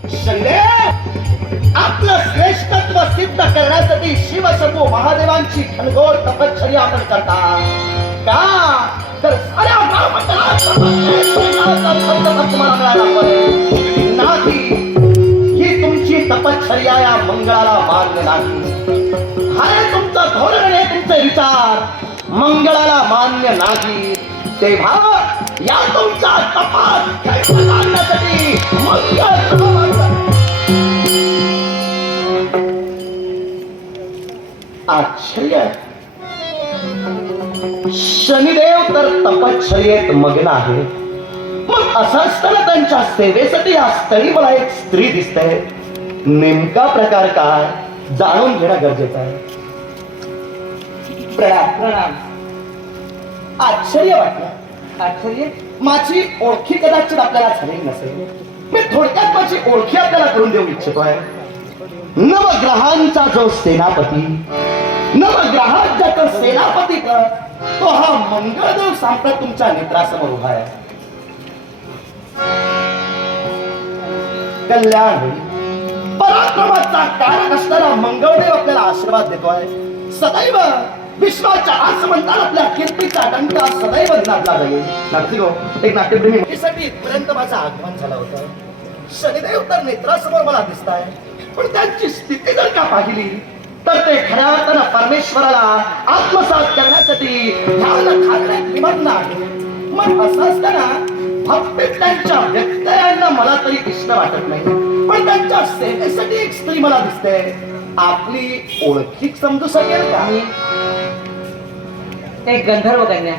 शनिदेव आपलं श्रेष्ठत्व सिद्ध करण्यासाठी शिवशंभू महादेवांची घनघोर तपश्चर्या आपण करता का? तर साऱ्या ब्रह्मांडात तुम्हाला नाही, ही तुमची तपश्चर्या या मंगळाला मान्य नाही. अरे तुमचं धोरण आहे, तुमचे विचार मंगळाला मान्य नाही. तेव्हा या तुमच्या तपास काढण्यासाठी आश्चर्य. शनिदेव तर तपश्चर्येत मग्न आहे. मग असं असताना त्यांच्या सेवेसाठी या स्थळी मला एक स्त्री दिसते. नेमका प्रकार काय जाणून घेणं गरजेचं आहे. प्रणाम. प्रणाम. आश्चर्य वाटलं. आश्चर्य? माझी ओळखी कदाचित आपल्याला झालेली नसेल. मी थोडक्यात माझी ओळखी आपल्याला करून देऊ इच्छितोय. नवग्रहांचा जो सेनापती, नवग्रहात ज्याचा सेनापती तो हा मंगळदेव सांप्रत तुमच्या नेत्रासमोर उभा आहे. कल्याण होईल. पराक्रमाचा कारण असताना मंगळदेव आपल्याला आशीर्वाद देतोय. सदैव विश्वाच्या आसमंतात आपल्या कीर्तीचा डंका सदैव नाचला जाईल. नाट्य एक नाट्यप्रेमी साठी इथपर्यंत माझं आगमन झालं होतं. शनिदेव तर नेत्रासमोर मला दिसताय, पण त्यांची स्थिती जर का पाहिली तर ते खऱ्या अर्थानं परमेश्वराला आत्मसात करण्यासाठी ध्यान खाण्यात निमग्न आहे. मग असं असताना भक्तीत त्यांच्या व्यक्तयांना मला तरी इष्ट वाटत नाही, पण त्यांच्या सेवेसाठी एक स्त्री मला दिसते. आपली ओळखी समजू शकेल का? एक गंधर्व कन्या.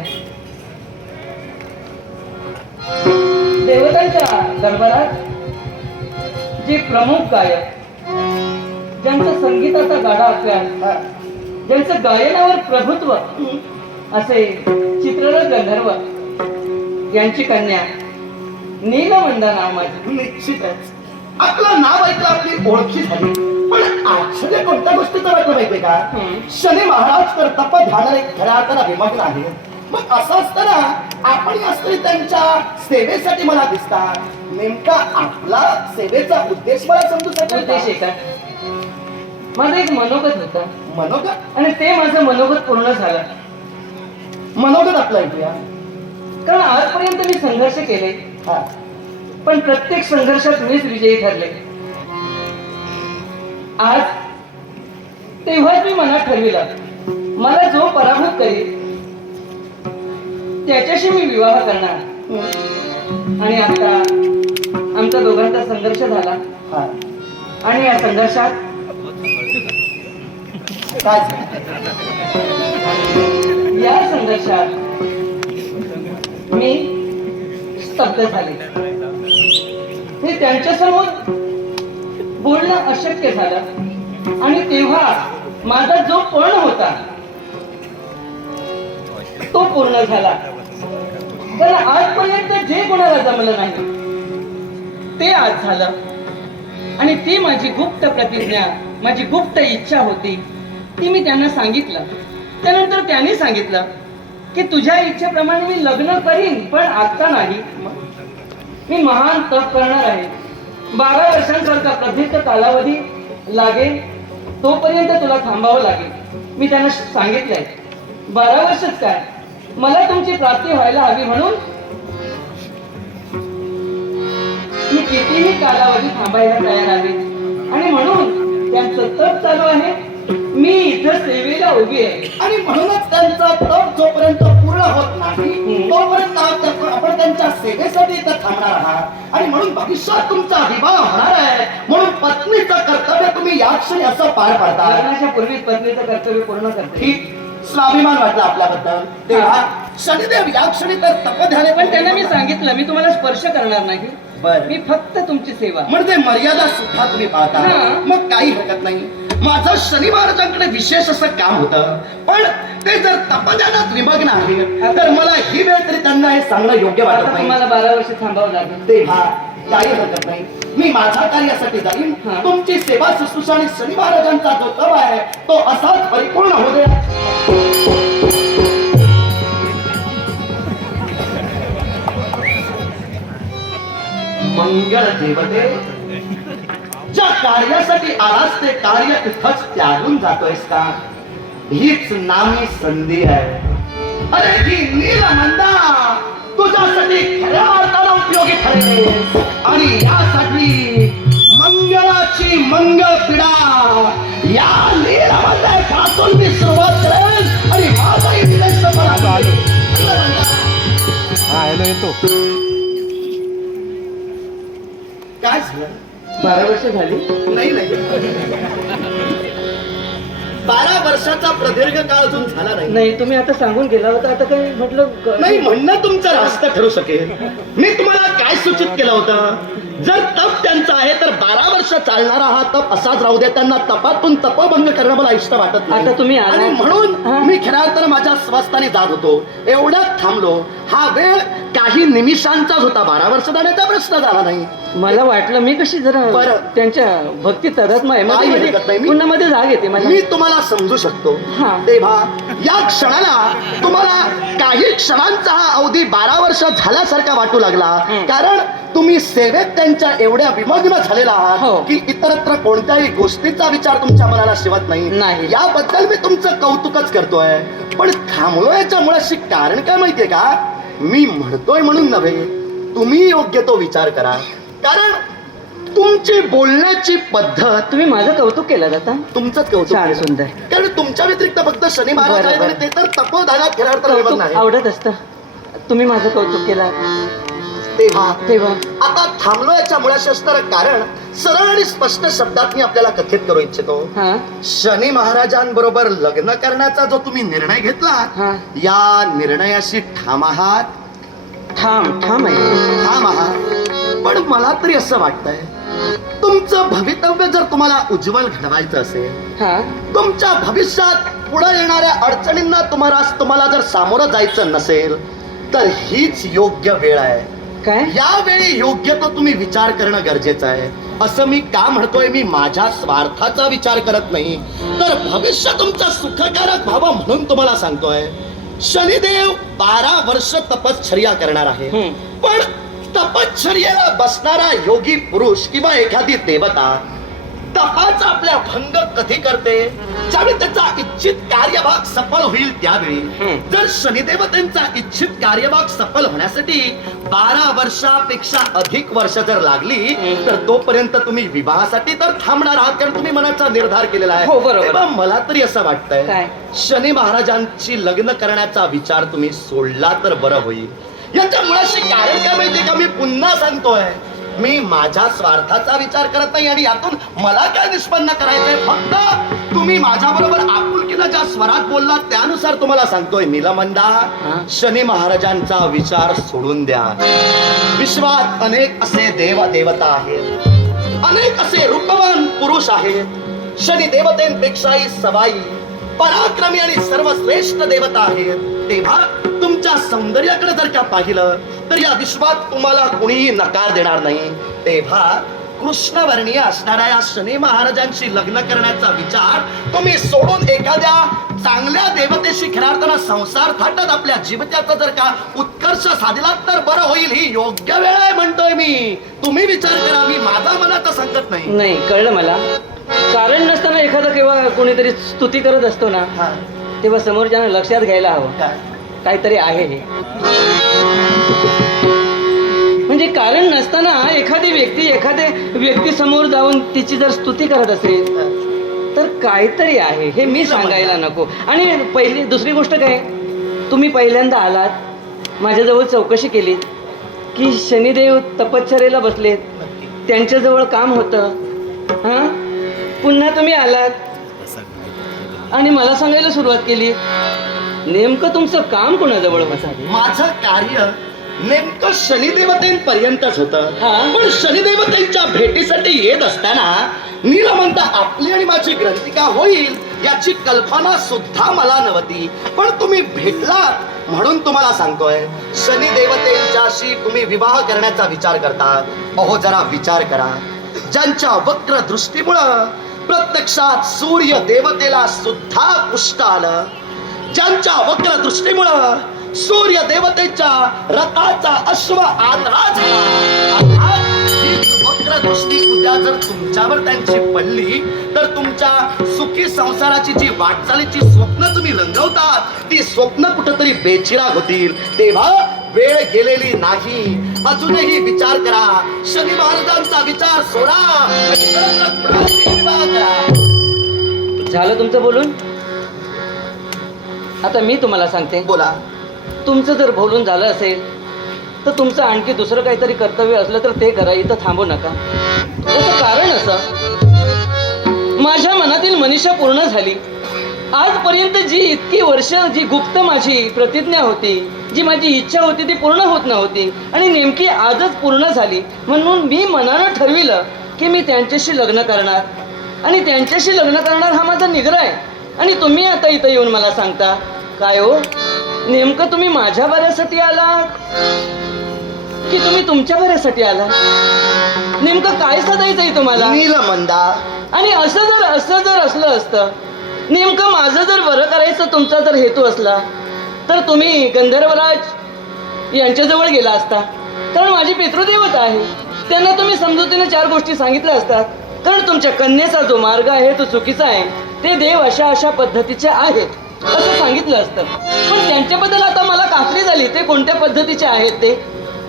देवतांच्या दरबारात जे प्रमुख गायक, ज्यांचा संगीताचा गाडा अभ्यास, ज्यांचं गायनावर प्रभुत्व असे चित्ररथ गंधर्व यांची कन्या नीलमंदा नाव माझी. निश्चितच आपलं नाव ऐकलं, आपली ओळखी झाली. पण आश्चर्य कोणत्या गोष्टीचं वाटलं माहितीये का? शनी महाराज तर तप ध्यानाने खऱ्या अर्थानं विमग्न आहे. मग असं असताना आपण या स्त्री त्यांच्या सेवेसाठी मला दिसतात. नेमका आपला सेवेचा उद्देश मला समजू शकतो. उद्देश आहे का? माझं एक मनोगत होतं. मनोगत? आणि ते माझं मनोगत पूर्ण झालं. मनोगत आपलं ऐकूया. कारण आजपर्यंत मी संघर्ष केले, पण प्रत्येक संघर्षात मीच विजयी ठरले. आज तेव्हाच मी मनात ठरविलं, मला जो पराभूत करेल त्याच्याशी मी विवाह करणार. आणि आता आमचा दोघांचा संघर्ष झाला. आणि या संघर्षात काय या संघर्षात मी स्तब्ध झाले. हे त्यांच्यासमोर बोलणं अशक्य झालं. आणि तेव्हा माझा जो पण होता तो पूर्ण झाला. पण आजपर्यंत जे कोणाला जमलं नाही ते आज झालं. आणि ती माझी गुप्त प्रतिज्ञा, माझी गुप्त इच्छा होती, ती मी त्यांना सांगितलं. त्यानंतर त्यांनी सांगितलं की तुझ्या इच्छेप्रमाणे मी लग्न करीन, पण आता नाही. मी महान तप करणार आहे. 12 वर्षांसारखा प्रदीर्घ कालावधी लागेल, तोपर्यंत तुला थांबावं लागेल. मी त्यांना सांगितलंय 12 वर्षच काय, मला तुमची प्राप्ती व्हायला हवी, म्हणून मी कितीही कालावधी थांबायला तयार आहे. आणि म्हणून त्यांचं तप चालू आहे, मी इथं सेवेला उभी आहे. आणि म्हणूनच त्यांचा तप जोपर्यंत पूर्ण होत नाही तोपर्यंत आपण त्यांच्या सेवेसाठी इथं थांबणार आहात. आणि म्हणून भविष्यात तुमचा विवाह होणार आहे, म्हणून पत्नीचं कर्तव्य तुम्ही या क्षणी असं पार पाडता. लग्नाच्या पूर्वीच पत्नीचं कर्तव्य पूर्ण करते. ठीक, स्वाभिमान वाटला आपल्याबद्दल. तेव्हा शनिदेव या क्षणी तर तपध्याने. पण त्यांना मी सांगितलं, मी तुम्हाला स्पर्श करणार नाही, बरं, मी फक्त तुमची सेवा. म्हणजे मर्यादा सुद्धा तुम्ही पाळता. मग काही हरकत नाही. माझं शनी महाराजांकडे विशेष असं काम होतं, पण ते जर तपध्यानात निमग्न आहे तर मला ही वेळ तरी त्यांना हे सांगणं योग्य वाटत नाही. तुम्हाला 12 वर्ष थांबावं लागेल. तेव्हा काही हरकत नाही, मी माझ्या कार्यासाठी जाईन. तुमची सेवा शुश्रूषा आणि शनी महाराजांचा जो तप आहे तो असाच परिपूर्ण होऊ दे. मंगळ देवते कार्यासाठी आलास ते कार्य इथंच त्यागून जातोयस का? हीच नामी संधी आहे. अरे ही नीलमंदा तुझ्यासाठी खऱ्या अर्थानं उपयोगी ठरेल. आणि यासाठी मंगळाची मंगळ पिढा या नीलमंदापासून मी सुरुवात करेन. आणि माझाही निलेश हॅलो येतो. काय झालं? 12 वर्ष झाली. नाही नाही, 12 वर्षाचा प्रदीर्घ काळ अजून झाला नाही. नाही, तुम्ही आता सांगून गेला होता. आता काही म्हटलं नाही म्हणणं तुमचं रास्त ठरू शकेल. मी तुम्हाला काय सूचित केलं होतं? जर तप त्यांचा आहे तर 12 वर्ष चालणारा हा तप असाच राहू द्या. त्यांना तपातून तपभंग करणं मला इष्ट वाटत नाही. आता तुम्ही आला. आणि म्हणून हा. मी खऱ्या अर्थानं माझ्या स्वस्थाने जात होतो. एवढ्यात थांबलो. हा वेळ काही निमिषांचाच होता. 12 वर्ष जाण्याचा प्रश्न झाला नाही. मला वाटलं मी कशी जरा बरं. त्यांच्या भक्ती तदात्म आहे. काही हरकत नाही. पुन्हा मध्ये जाग येते मला. मी तुम्हाला समजू शकतो. हा. तेव्हा या क्षणाला तुम्हाला काही क्षणांचा हा अवधी 12 वर्ष झाल्यासारखा वाटू लागला. कारण तुम्ही सेवेत त्यांच्या एवढ्या विमग्न झालेला हो. आहात की इतरत्र कोणत्याही गोष्टीचा विचार तुमच्या मनाला शिवत नाही. नाही. याबद्दल मी तुमचं कौतुकच करतोय. पण थांबलो याच्या मुळाशी कारण काय माहितीये का? मी म्हणतोय म्हणून नव्हे, तुम्ही योग्य तो विचार करा. कारण तुमची बोलण्याची पद्धत, तुम्ही माझं कौतुक केलं जाता. तुमचंच कौतुक छान, केलं. सुंदर. कारण तुमच्या व्यतिरिक्त फक्त शनी महाराज बरं, आहेत आणि बरं. ते तर तपोधानात खऱ्या अर्थानं कौतुक निमग्न आहेत. आवडत असतं. तुम्ही माझं कौतुक केलं तेव्हा तेव्हा आता थांबलो याच्या मुळाशी असणारं कारण सरळ आणि स्पष्ट शब्दात मी आपल्याला कथित करू इच्छितो. हा शनी महाराजांबरोबर लग्न करण्याचा जो तुम्ही निर्णय घेतला, हा. या निर्णयाशी ठाम आहात. ठाम आहे. ठाम आहात. पण मला तरी असं वाटतंय, तुमचं भवितव्य जर तुम्हाला उज्ज्वल घडवायचं असेल, हा तुमच्या भविष्यात पुढे येणाऱ्या अडचणींना तुम्हाला जर सामोरं जायचं नसेल तर हीच योग्य वेळ आहे. काय? यावेळी योग्य तो तुम्ही विचार करणं गरजेचं आहे. असं मी का म्हणतोय? मी माझ्या स्वार्थाचा विचार करत नाही, तर भविष्य तुमचं सुखकारक व्हावं म्हणून तुम्हाला सांगतोय. शनिदेव 12 वर्ष तपश्चर्या करणार आहे. पण तपश्चर्येला बसणारा योगी पुरुष किंवा एखादी देवता तपाचा आपल्या भंग कधी करते? ज्यावेळी त्याचा इच्छित कार्यभाग सफल होईल त्यावेळी. जर शनिदेवतेंचा इच्छित कार्यभाग सफल होण्यासाठी 12 वर्षापेक्षा अधिक वर्ष जर लागली तर तोपर्यंत तुम्ही विवाहासाठी तर थांबणार आहात, कारण तुम्ही मनाचा निर्धार केलेला आहे. हो, बरोबर. तेव्हा मला तरी असं वाटतंय, काय? शनी महाराजांची लग्न करण्याचा विचार तुम्ही सोडला तर बरं होईल. याच्या मुळाशी कारण काय माहितीये का? मी पुन्हा सांगतोय, मी माझ्या स्वार्थाचा विचार करत नाही आणि यातून मला काय निष्पन्न करायचंय. फक्त तुम्ही माझ्या बरोबर आपुलकीला ज्या स्वरात बोललात त्यानुसार तुम्हाला सांगतोय, नीलमंदा, शनी महाराजांचा विचार सोडून द्या. विश्वात अनेक असे देव देवता आहेत, अनेक असे रूपवान पुरुष आहेत. शनी देवतेंपेक्षाही सवाई पराक्रमी आणि सर्वश्रेष्ठ देवता आहेत. तेव्हा तुमच्या सौंदर्याकडे जर का पाहिलं तर या विश्वात तुम्हाला कुणीही नकार देणार नाही. तेव्हा कृष्णवर्णीय असणाऱ्या या शनी महाराजांशी लग्न करण्याचा विचार तुम्ही सोडून एखाद्या चांगल्या देवतेशी खऱ्या अर्थानं संसार थाटत आपल्या जीविताचा जर का उत्कर्ष साधला तर बरं होईल. ही योग्य वेळ आहे म्हणतोय मी. तुम्ही विचार करा, मी माझा मनात सांगत नाही. नाही, कळलं मला. कारण नसताना एखादं केव्हा कोणीतरी स्तुती करत असतो ना, तेव्हा समोरच्यानं लक्षात घ्यायला हवं काहीतरी आहे हे. म्हणजे कारण नसताना एखादी व्यक्ती समोर जाऊन तिची जर स्तुती करत असेल तर काहीतरी आहे हे मी सांगायला नको. आणि दुसरी गोष्ट काय, तुम्ही पहिल्यांदा आलात, माझ्याजवळ चौकशी केली की शनिदेव तपश्चर्येला बसलेत, त्यांच्याजवळ काम होतं. हां, पुन्हा तुम्ही आलात आणि मला सांगायला सुरुवात केली. नेमकं तुमचं काम कोणाजवळ होतं? माझं कार्य नेमकं शनिदेवतेंपर्यंतच होतं. हा. पण शनिदेवतेंच्या भेटीसाठी येत असताना नीलमंता आपली आणि माझी ग्रंथिका होईल याची कल्पना सुद्धा मला नव्हती. पण तुम्ही भेटलात म्हणून तुम्हाला सांगतोय, शनिदेवतेंच्याशी तुम्ही विवाह करण्याचा विचार करतात. अहो, जरा विचार करा, ज्यांच्या वक्र दृष्टीमुळं प्रत्यक्षात सूर्य देवतेला सुद्धा पुष्ट आलं, ज्यांच्या वक्र दृष्टीमुळं सूर्य देवतेच्या रथाचा अश्व आंधळा झाला, अर्थात हीच वक्र विचित्र दृष्टी उद्या जर तुमच्यावर त्यांची पडली तर तुमच्या सुखी संसाराची जी वाटचालीची स्वप्न तुम्ही रंगवतात ती स्वप्न कुठंतरी बेचिराग होतील. तेव्हा वेळ गेलेली नाही, अजूनही विचार करा. शनी महाराजांचा विचार सोडा आणि नंतर विवाह करा. झालं तुमचं बोलून? आता मी तुम्हाला सांगते. बोला. तुमचं जर बोलून झालं असेल तर तुमचं आणखी दुसरं काहीतरी कर्तव्य असलं तर ते करा, इथं थांबू नका. त्याचं कारण असं, माझ्या मनातील मनीषा पूर्ण झाली. आजपर्यंत जी इतकी वर्ष जी गुप्त माझी प्रतिज्ञा होती, जी माझी इच्छा होती ती पूर्ण होत नव्हती आणि नेमकी आजच पूर्ण झाली. म्हणून मी मनानं ठरविलं की मी त्यांच्याशी लग्न करणार आणि त्यांच्याशी लग्न करणार हा माझा निग्रह आहे. आणि तुम्ही आता इथं येऊन मला सांगता काय हो, नेमकं तुम्ही माझ्या बऱ्यासाठी आलात की तुम्ही तुमच्या बऱ्यासाठी आला? नेमकं काय साधायचंय तुम्हाला? नीलमंदा. आणि असं जर असलं असतं, नेमकं माझं जर बरं करायचं तुमचा जर हेतू असला तर तुम्ही गंधर्वराज यांच्याजवळ गेला असता. कारण माझी पितृदेवता आहे, त्यांना तुम्ही समजुतीने 4 गोष्टी सांगितल्या असतात. कारण तुमच्या कन्येचा जो मार्ग आहे तो चुकीचा आहे, ते देव अशा पद्धतीचे आहेत असं सांगितलं असतं. पण त्यांच्याबद्दल आता मला खात्री झाली ते कोणत्या पद्धतीचे आहेत ते,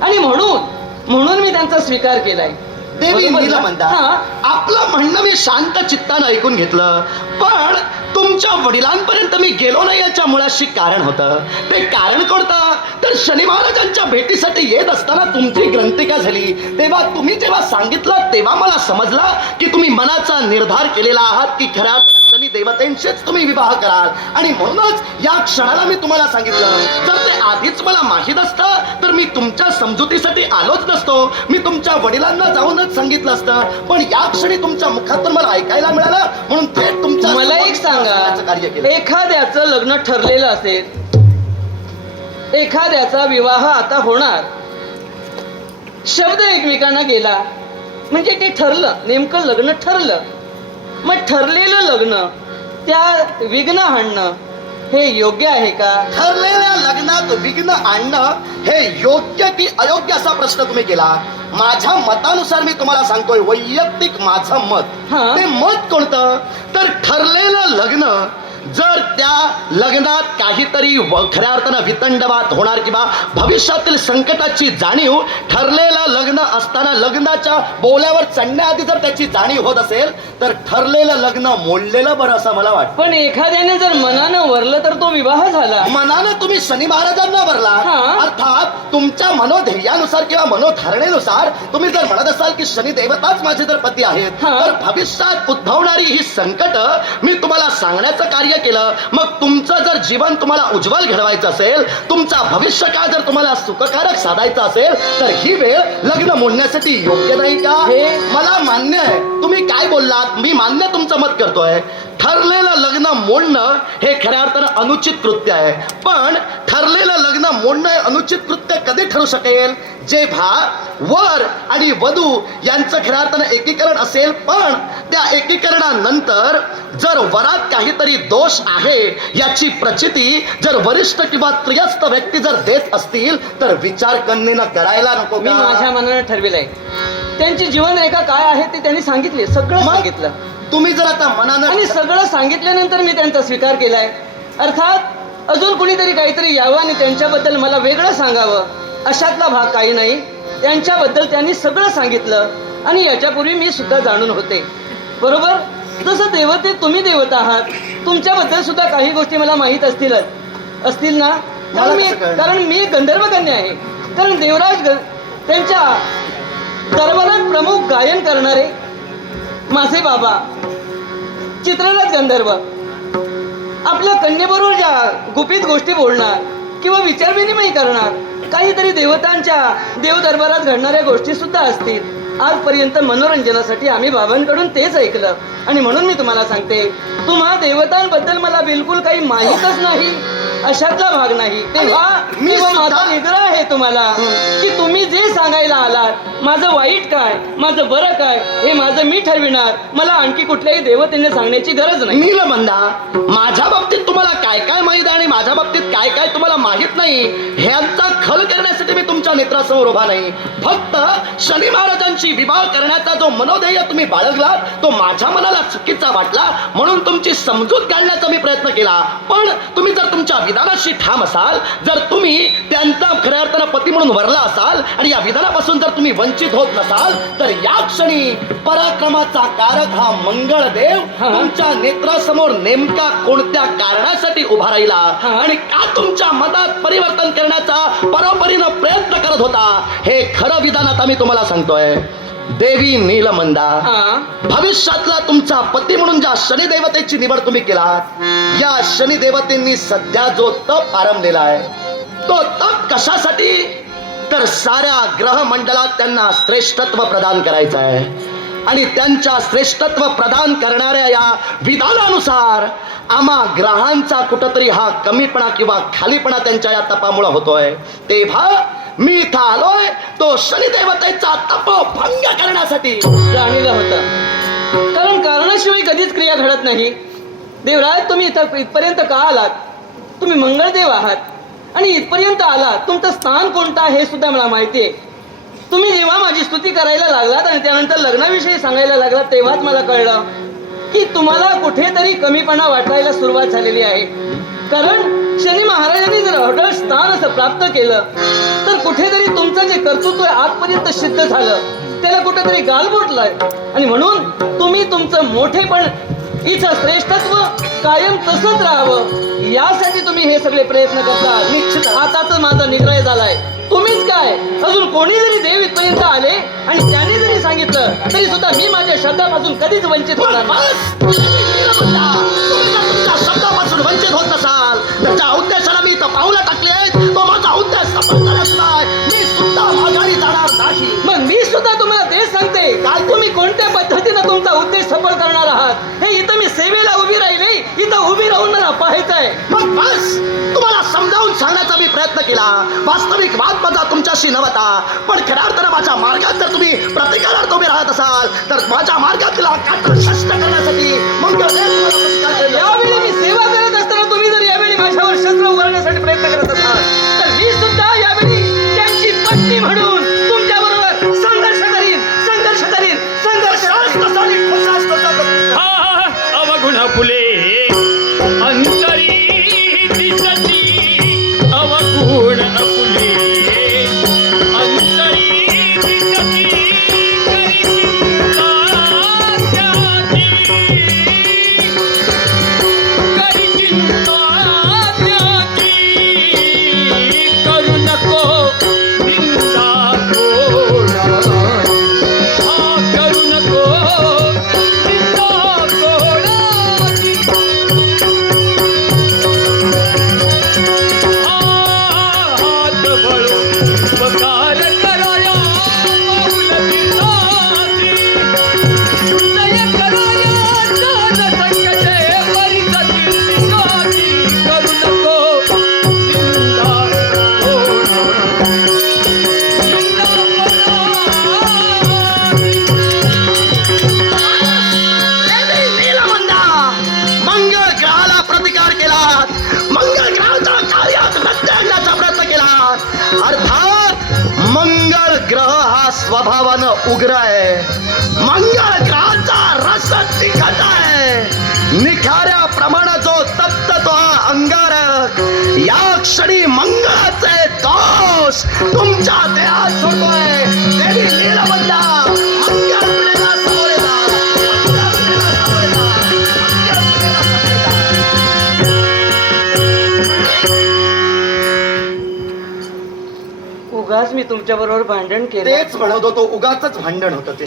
आणि म्हणून मी त्यांचा स्वीकार केलाय. देवी नीलमंदा, हा. आपलं म्हणणं मी शांत चित्तानं ऐकून घेतलं, पण तुमच्या वडिलांपर्यंत मी गेलो नाही याच्या मुळाशी कारण होतं. ते कारण कोणतं? तर शनी महाराजांच्या भेटीसाठी येत असताना तुमची ग्रंथिका झाली. तेव्हा तुम्ही जेव्हा सांगितलं तेव्हा मला समजलं की तुम्ही मनाचा निर्धार केलेला आहात की खऱ्या शनी देवतेंशीच तुम्ही विवाह कराल. आणि म्हणूनच या क्षणाला मी तुम्हाला सांगितलं. जर ते आधीच मला माहीत असतं तर मी तुमच्या समजुतीसाठी आलोच नसतो. मी तुमच्या वडिलांना जाऊनच सांगितलं असतं. पण या क्षणी तुमच्या मुखातून मला ऐकायला मिळालं म्हणून थेट तुमच्या मला एक सांगा, कार्य केलं. एखाद्याचं लग्न ठरलेलं असेल, एखाद्याचा विवाह आता होणार, शब्द एकमेकांना गेला म्हणजे ते ठरलं, नेमकं लग्न ठरलं. मग ठरलेलं लग्न त्या विघ्न आणणं हे योग्य आहे का? ठरलेल्या लग्नात विघ्न आणणं हे योग्य की अयोग्य असा प्रश्न तुम्ही केला. माझ्या मतानुसार मी तुम्हाला सांगतोय, वैयक्तिक माझं मत. हा. ते मत कोणतं? तर ठरलेलं लग्न जर त्या लग्नात काहीतरी खऱ्या अर्थानं वितंडवाद होणार किंवा भविष्यातील संकटाची जाणीव ठरलेलं लग्न असताना लग्नाच्या बोल्यावर चढण्याआधी जर त्याची जाणीव होत असेल तर ठरलेलं लग्न मोडलेलं बरं असं मला वाटतं. पण एखाद्याने जर मनानं वरलं तर तो विवाह झाला. मनानं तुम्ही शनी महाराजांना वरला, हा. अर्थात तुमच्या मनोध्येयानुसार किंवा मनोधारणेनुसार तुम्ही जर म्हणत असाल की शनी देवताच माझे जर पती आहेत, हा. तर भविष्यात उद्भवणारी ही संकट मी तुम्हाला सांगण्याचं कार्य केलं. मग तुमचं जर जीवन तुम्हाला उज्ज्वल घडवायचं असेल, तुमचा भविष्यकाळ जर तुम्हाला सुखकारक साधायचा असेल तर ही वेळ लग्न मोडण्यासाठी योग्य नाही का? हे मला मान्य आहे तुम्ही काय बोललात, मी मान्य तुमचं मत करतोय. ठरलेलं लग्न मोडणं हे खऱ्या अर्थानं अनुचित कृत्य आहे. पण ठरलेलं लग्न मोडणं हे अनुचित कृत्य कधी ठरू शकेल? जेव्हा वर आणि वधू यांचं खऱ्या अर्थानं एकीकरण असेल, पण त्या एकीकरणानंतर जर वरात काहीतरी दोष आहे याची प्रचिती जर वरिष्ठ किंवा त्रियस्थ व्यक्ती जर देत असतील तर विचार कन्येनं करायला नको मी का? माझ्या मनानं ठरविलंय. त्यांची जीवनरेखा काय आहे ते त्यांनी सांगितले, सगळं मग? सांगितलं. तुम्ही जर आता मनानं आणि सगळं सांगितल्यानंतर मी त्यांचा स्वीकार केलाय. अर्थात अजून कुणीतरी काहीतरी यावं आणि त्यांच्याबद्दल मला वेगळं सांगावं अशातला भाग काही नाही. त्यांच्याबद्दल त्यांनी सगळं सांगितलं आणि याच्यापूर्वी मी सुद्धा जाणून होते. बरोबर, जसं देवते तुम्ही देवता आहात, तुमच्याबद्दल सुद्धा काही गोष्टी मला माहीत असतील ना. कारण मी गंधर्व कन्या आहे. कारण देवराज त्यांच्या दरबारात प्रमुख गायन करणारे माझे बाबा चित्ररथ गंधर्व आपल्या कन्येबरोबर ज्या गुपित गोष्टी बोलणार किंवा विचारविनिमय करणार, काहीतरी देवतांच्या देव दरबारात घडणाऱ्या गोष्टी सुद्धा असतील. आजपर्यंत मनोरंजनासाठी आम्ही बाबांकडून तेच ऐकलं आणि म्हणून मी तुम्हाला सांगते, तुम्हा देवतांबद्दल मला बिलकुल काही माहीतच नाही अशातला भाग नाही. तेव्हा मी माझा निग्रह आहे तुम्हाला की तुम्ही जे सांगायला आलात, माझं वाईट काय माझं बरं काय हे माझं मी ठरविणार. मला आणखी कुठल्याही देवतेने सांगण्याची गरज नाही. नीलमंदा, माझ्या बाबतीत तुम्हाला काय काय माहीत आहे आणि माझ्या बाबतीत काय काय तुम्हाला माहित नाही, ह्यांचा खल करण्यासाठी मी तुमच्या नेत्रासमोर उभा नाही. फक्त शनी महाराजांची विवाह करण्याचा जो मनोध्येय तुम्ही बाळगलात तो माझ्या मनाला चुकीचा वाटला, म्हणून तुमची समजूत काढण्याचा मी प्रयत्न केला. पण तुम्ही जर तुमच्या विधानाशी ठाम असाल, जर तुम्ही त्यांचा खऱ्या अर्थानं पती म्हणून वरला असाल आणि या विधानापासून जर तुम्ही वंचित होत नसाल, तर या क्षणी पराक्रमाचा कारक हा मंगळदेव तुमच्या नेत्रासमोर नेमका कोणत्या कारणासाठी उभा राहिला आणि का तुमच्या मनात परिवर्तन करण्याचा परोपरीनं प्रयत्न करत होता, हे खरं विधान आता मी तुम्हाला सांगतोय. देवी नीलमंदा, भविष्यातला तुमचा पती म्हणून ज्या शनिदेवतेची निवड तुम्ही केलात, या शनिदेवतेंनी सध्या जो तप आरंभलेला आहे, तो तप कशासाठी, तर साऱ्या ग्रह मंडळात त्यांना श्रेष्ठत्व प्रदान करायचं आहे. आणि त्यांच्या श्रेष्ठत्व प्रदान करणाऱ्या या विधानानुसार आम्हा ग्रहांचा कुठंतरी हा कमीपणा किंवा खालीपणा त्यांच्या या तपामुळे होतोय. तेव्हा मी इथं आलोय तो शनिदेवतेचा तपोभंग करण्यासाठी. जाणीला होता, कारण कारणाशिवाय कधीच क्रिया घडत नाही. देवराज, तुम्ही इथपर्यंत का आलात? तुम्ही मंगळदेव आहात आणि इथपर्यंत आलात, तुमचं स्थान कोणतं आहे हे सुद्धा मला माहिती आहे. तुम्ही जेव्हा माझी स्तुती करायला लागलात आणि त्यानंतर लग्नाविषयी सांगायला लागलात, तेव्हाच मला कळलं की तुम्हाला कुठेतरी कमीपणा वाटायला सुरुवात झालेली आहे. कारण शनी महाराजांनी जर अढळ स्थान असं प्राप्त केलं तर कुठेतरी तुमचं जे कर्तृत्व आजपर्यंत सिद्ध झालं त्याला कुठेतरी गालबोटलाय. आणि म्हणून तुम्ही तुमचं मोठेपण, इथं श्रेष्ठत्व कायम तसंच राहावं यासाठी तुम्ही हे सगळे प्रयत्न करता. निश्चित आताच माझा निर्णय झालाय. तुम्हीच काय, अजून कोणी जरी देव इथपर्यंत आले आणि त्याने जरी सांगितलं तरी सुद्धा मी माझ्या शब्दापासून कधीच वंचित होणार नाही. तुमच्या शब्दापासून वंचित होत नसाल तर ज्या उद्देशाला मी इथं पाऊलं टाकले आहेत तो माझा उद्देश सफल करायचा नाही. मी सुद्धा माघारी जाणार नाही. मग मी सुद्धा तुम्हाला तेच सांगते, काय तुम्ही कोणत्या पद्धतीनं तुमचा उद्देश सफल करणार आहात हे इथं मी सेवेला उभी राहिली, इथं उभी राहून मला पाहायचंय. मग बस, तुम्हाला समजावून सांगण्याचा मी प्रयत्न केला. वास्तविक वाद माझा तुमच्याशी नव्हता, पण खऱ्या अर्थानं माझ्या मार्गात जर तुम्ही प्रतिकारार्थ उभे राहत असाल तर माझ्या मार्गातला काटर शस्त्र करण्यासाठी यावेळी मी सेवा करत असताना तुम्ही जर यावेळी माझ्यावर शस्त्र उभारण्यासाठी प्रयत्न करत असाल तर मी सुद्धा यावेळी त्यांची पत्नी म्हणून तुमच्या बरोबर संघर्ष करीन, संघर्ष करीन, संघर्ष. अवगुण फुले अंतरी दिसती, अवगुण फुले अंतरी दिसती, करी चिंता त्याची, करी चिंता त्याची, करू नको निंदा कोणाची, करू नको निंदा कोणाची. हात वळून पकार कराया पाऊल दिसाची, दय कराया दान संकटे परिस कीर्तिकाची, करू नको निंदा कोणाची, निंदा नीलमंदा, मंगळ ग्रहाला प्रतिकार केला, मंगळ ग्रहाच्या कार्यात व्यत्यय आणण्याचा प्रयत्न केला. अर्थात मंगळ ग्रह हा स्वभावानं उग्र आहे. मंगळ ग्रहाचा रस तिखट आहे. निखाऱ्याप्रमाणे जो तप्त तो हा अंगारक, या क्षणी मंगळाचे दोष तुमच्या देहात सोडतोय. देवी नीलमंदा, मंगळ पिढीला समोर येता, मंगळ पिढीला समोर येता, मंगळ पिढीला समोर येता. उगाच मी तुमच्या बरोबर भांडण केलं. तेच म्हणत होतो, उगाचच भांडण होतं ते.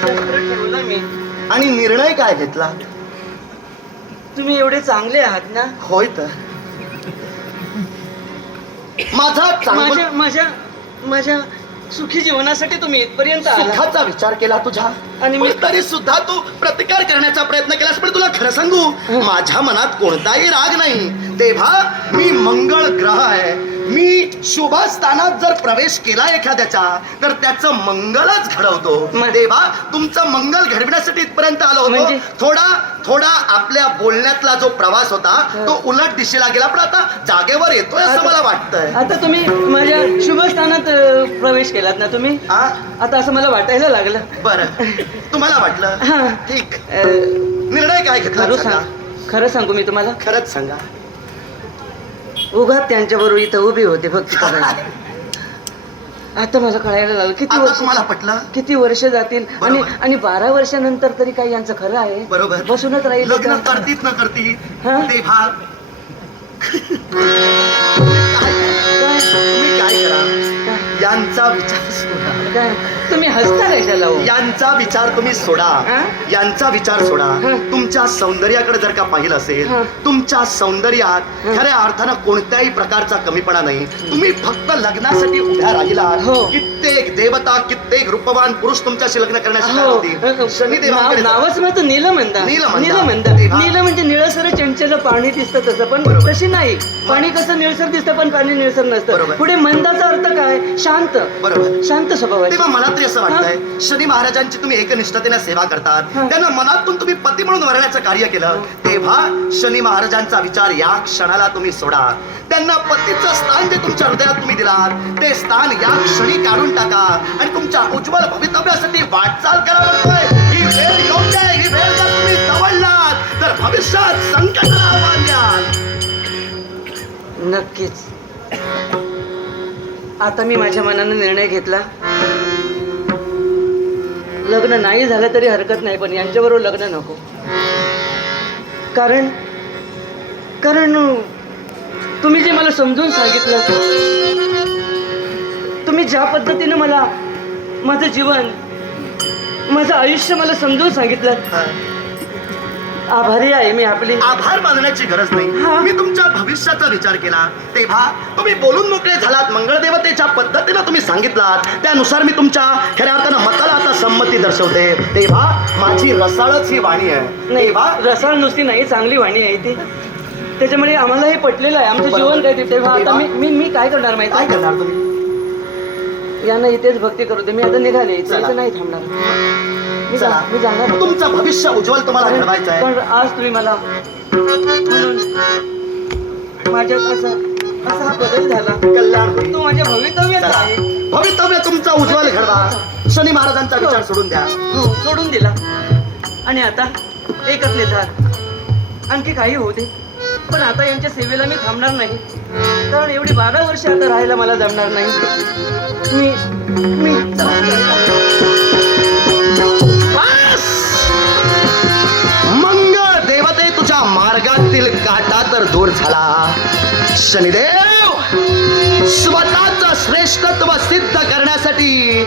शस्त्र ठेवलं मी. आणि निर्णय काय घेतला? तुम्ही एवढे चांगले आहात ना. होय तर माझा चांगला माझ्या माझ्या माझ्या सुखी जीवनासाठी तुम्ही इथपर्यंत आला. सुखाचा विचार केला तुझ्या, आणि आणि तरी सुद्धा तू प्रतिकार करण्याचा प्रयत्न केलास. पण तुला खरं सांगू, माझ्या मनात कोणताही राग नाही. तेव्हा मी मंगळ ग्रह आहे, मी शुभ स्थानात जर प्रवेश केला एखाद्याचा तर त्याचं मंगलच घडवतो. देवा तुमचं मंगल घडविण्यासाठी इथपर्यंत आलो होतो. म्हणजे? थोडा आपल्या बोलण्यातला जो प्रवास होता तो उलट दिशेला गेला, पण आता जागेवर येतोय असं मला वाटतंय. आता तुम्ही माझ्या शुभ स्थानात प्रवेश केलात ना तुम्ही. हा आता असं मला वाटायला लागलं. बरं, तुम्हाला वाटलं? हा. ठीक. निर्णय काय घेतला सांगा. खरं सांगू मी तुम्हाला, खरंच सांगा. उगाच त्यांच्याबरोबर इथं उभी होते भक्ती करायला. आता मला कळायला लागलं आता तुम्हाला पटलं? किती वर्ष जातील. आणि 12 वर्षानंतर तरी काही यांचं खरं आहे. बरोबर. बसूनच राहील. लग्न करतीत न करती हा? ते भाग तुम्ही काय करा, यांचा विचार सोडा. काय तुम्ही हसता कशाला हो? यांचा विचार तुम्ही सोडा. हा? यांचा विचार सोडा. तुमच्या सौंदर्याकडे जर का पाहिलं असेल, हा. तुमच्या सौंदर्यात खऱ्या अर्थानं कोणत्याही प्रकारचा कमीपणा नाही. तुम्ही फक्त लग्नासाठी उभ्या राहिलात. हो. कित्येक देवता, कित्येक रूपवान पुरुष तुमच्याशी लग्न करण्यासाठी आले होते. शनिदेवांकडे नावच माझं नीलमंदा. नीलमंदा. नील म्हणजे निळसर चंचल पाणी दिसतं तसं, पण बरोबर. तशी नाही. पाणी कसं निळसर दिसतं पण पाणी निळसर नसतं. बरोबर. पुढे मंदाचा अर्थ काय? शांत. बरोबर. शांत स्वभावाची. तेव्हा मला तरी असं वाटतंय, शनी महाराजांची तुम्ही एकनिष्ठतेने सेवा करतात, त्यांना मनातून तुम्ही पती म्हणून वरण्याचं कार्य केलं, तेव्हा शनी महाराजांचा विचार या क्षणाला तुम्ही सोडा. त्यांना पतीचं स्थान जे तुमच्या हृदयात तुम्ही दिलात ते स्थान या क्षणी काढून टाका आणि तुमच्या उज्ज्वल भवितव्यासाठी वाटचाल करा. म्हणतोय ही वेळ योग्य आहे. ही वेळ जर तुम्ही दवडलात तर भविष्यात संकटाला आव्हान द्याल. नक्कीच. आता मी माझ्या मनानं निर्णय घेतला. लग्न नाही झालं तरी हरकत नाही, पण यांच्याबरोबर लग्न नको. कारण तुम्ही जे मला समजून सांगितलं, तुम्ही ज्या पद्धतीनं मला माझं जीवन, माझं आयुष्य मला समजून सांगितलं, आभारी आहे मी आपली. आभार मानण्याची गरज नाही. हा. मी तुमच्या भविष्याचा विचार केला, तेव्हा तुम्ही बोलून मोकळे झालात. मंगळदेवतेच्या पद्धतीनं तुम्ही सांगितलात, त्यानुसार मी तुमच्या खऱ्या अर्थानं मताला आता संमती दर्शवते. तेव्हा माझी रसाळच ही वाणी आहे. नाही, तेव्हा रसाळ नुसती नाही, चांगली वाणी आहे ती. त्याच्यामुळे आम्हाला हे पटलेलं आहे. आमचं जीवन काय ते. तेव्हा आता मी काय करणार माहिती काय आहे? करणार तुम्ही? यांना इथेच भक्ती करू दे. मी आता निघाले. चला. इथं नाही थांबणार. चला. मी जाणार. तुमचं भविष्य उज्ज्वल तुम्हाला घडवायचं आहे. पण आज तुम्ही मला म्हणून माझ्यात असा हा बदल झाला. कल्याण होईल. तो माझ्या भवितव्यात चला. आहे. भवितव्य तुमचा उज्ज्वल घडवा. शनी महाराजांचा विचार सोडून द्या. हो, सोडून दिला. आणि आता एकच निर्धार, आणखी काही होऊ दे, पण आता यांच्या सेवेला मी थांबणार नाही. कारण एवढी 12 वर्ष आता राहायला मला जमणार नाही. मी बस! मंगळ देवते तुझ्या मार्गातील काटा तर दूर झाला. शनिदेव स्वतःच श्रेष्ठत्व सिद्ध करण्यासाठी